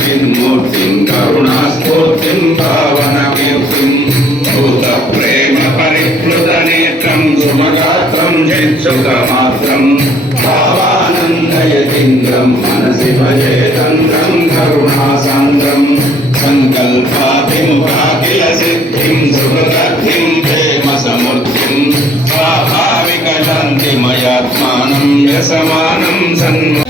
చిన్మూర్తిం కరుణాస్ఫూర్తిం పావనమూర్తిం భూత ప్రేమ పరిప్లుత నేత్రం సుమగాత్రం చిత్సుకమాత్రం భావానందయతింద్రం మనసి భజే తంత్రం కరుణాసాంద్రం. సంకల్పాభిముఖాఖిల సిద్ధిం సుఖదగ్ధిం ప్రేమ సమృద్ధిం స్వాభావిక శాంతిమయాత్మానం యసమానం సన్మ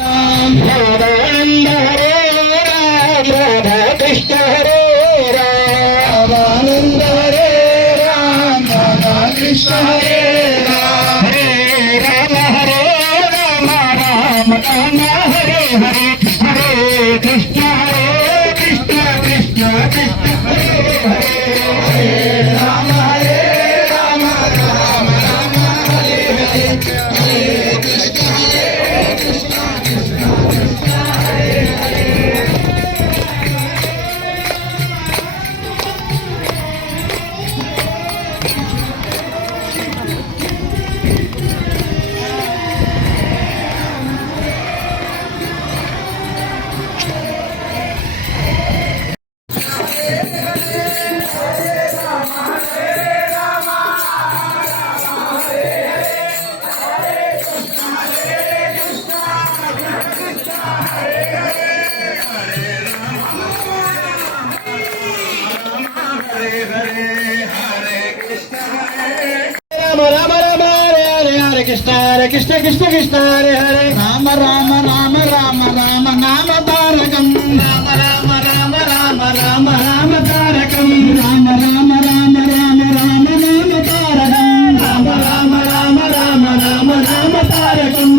కృష్ణ హరే కృష్ణ కృష్ణ కృష్ణ హరే హరే రామ రామ రామ రామ రామ నామ తారకం రామ రామ రామ రామ రామ రామ తారకం రామ రామ రామ రామ రామ నామ తారకం రామ రామ రామ రామ రామ రామ తారకం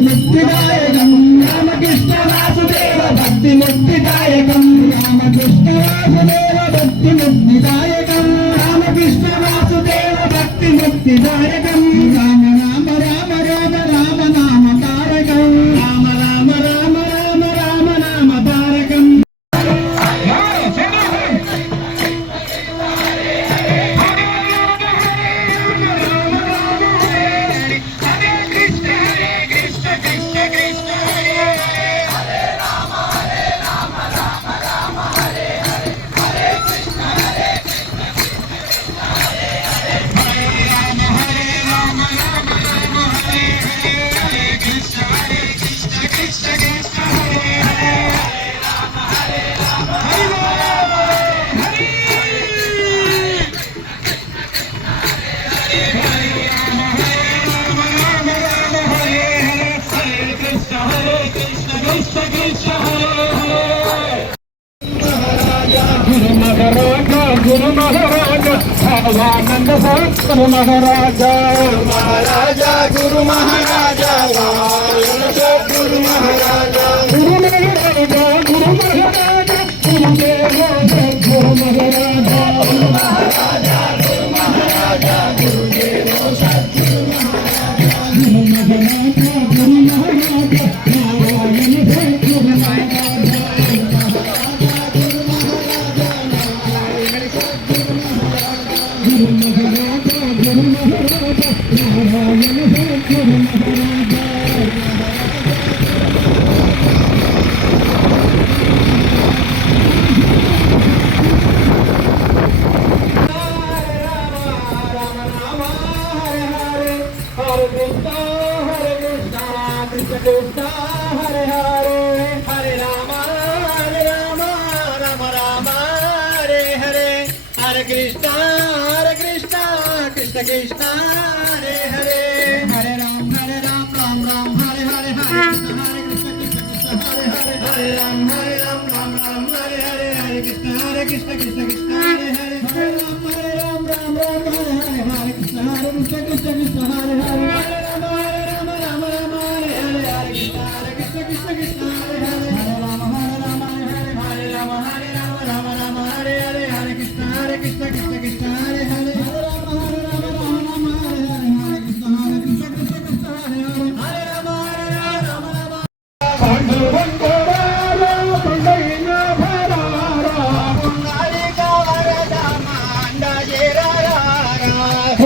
ముక్తిదాయకం రామకృష్ణ వాసుదేవ భక్తి ముక్తిదాయకం రామకృష్ణ వాసుదేవ గురు మహారాజా భగవానంద గురు మహారాజా మహారాజా గురు మహారాజా గురు మహారాజా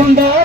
감사합니다.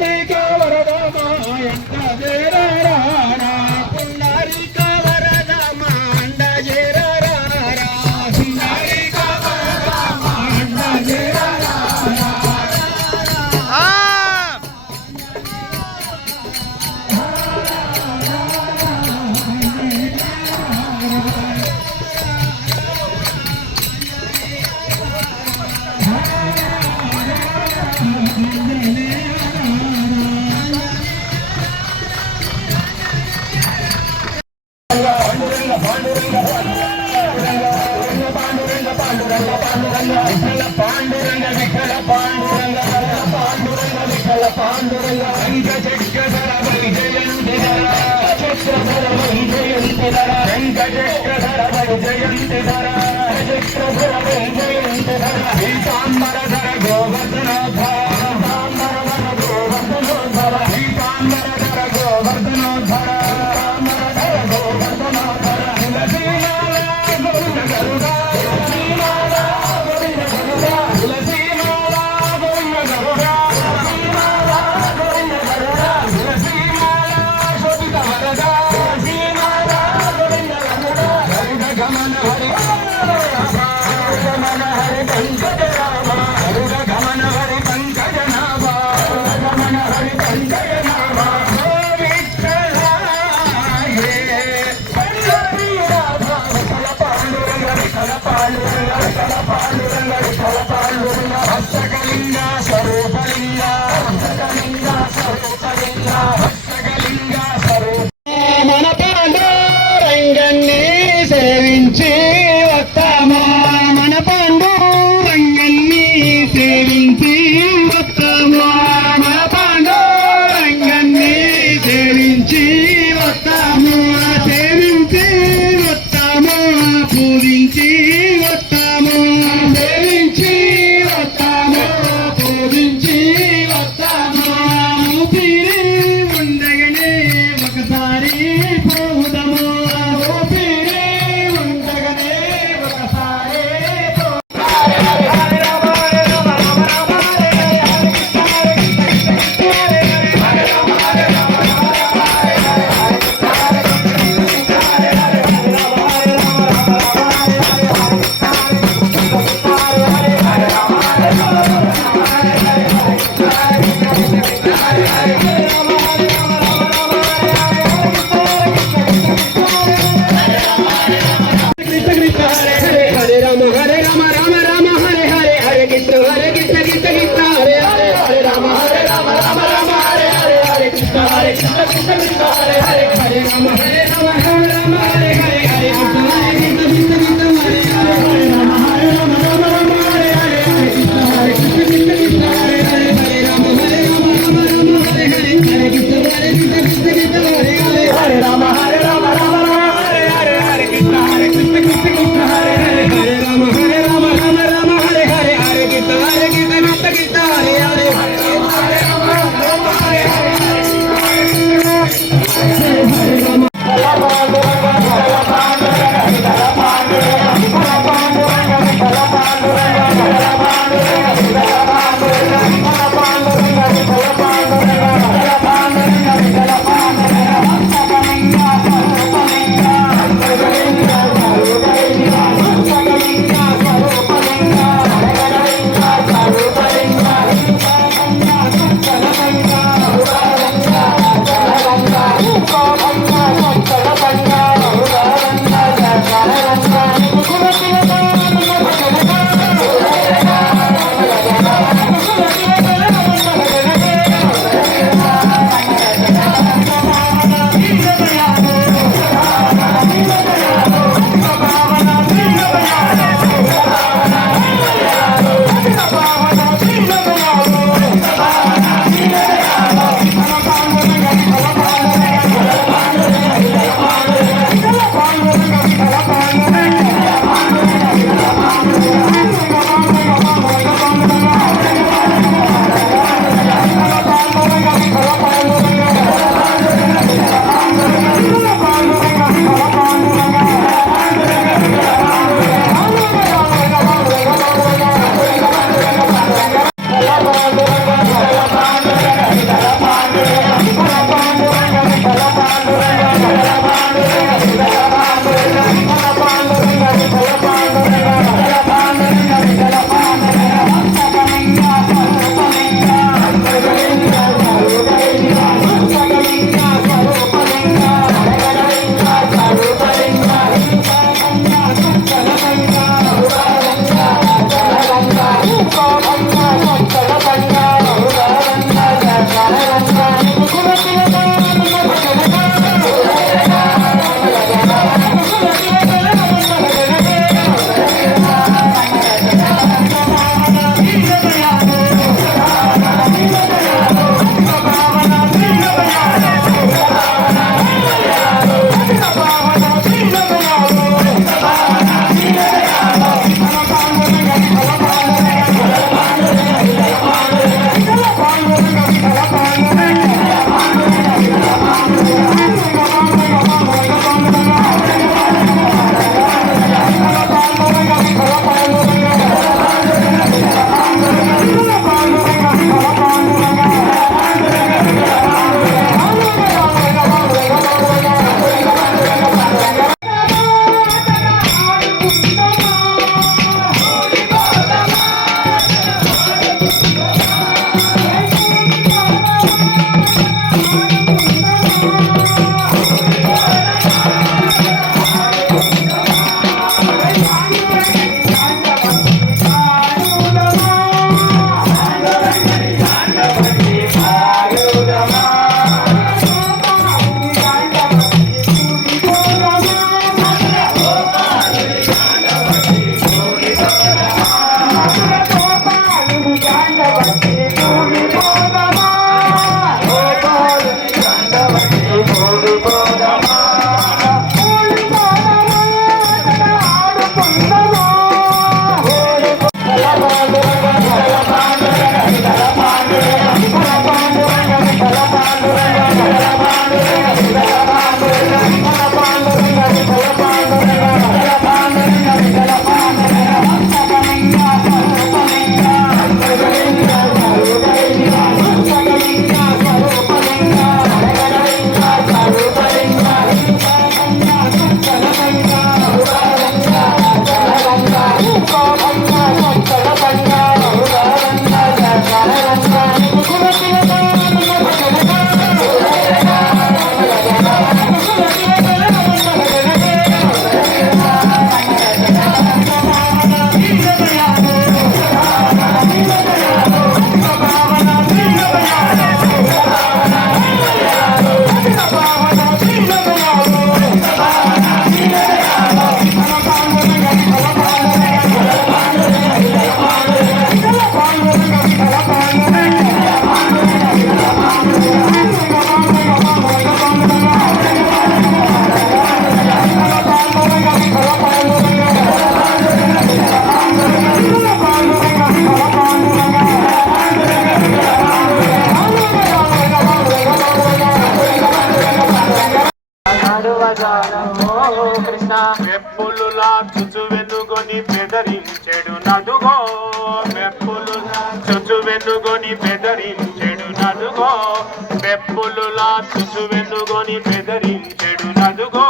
వెనుగొని బెదరించెడు నదుగో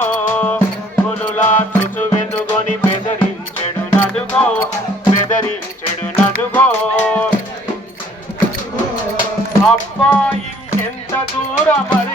పులులా చుచు వెనుగొని బెదరించెడు నదుగో బెదరించెడు నదుగో అబ్బా ఇంకెంత దూరం మరి?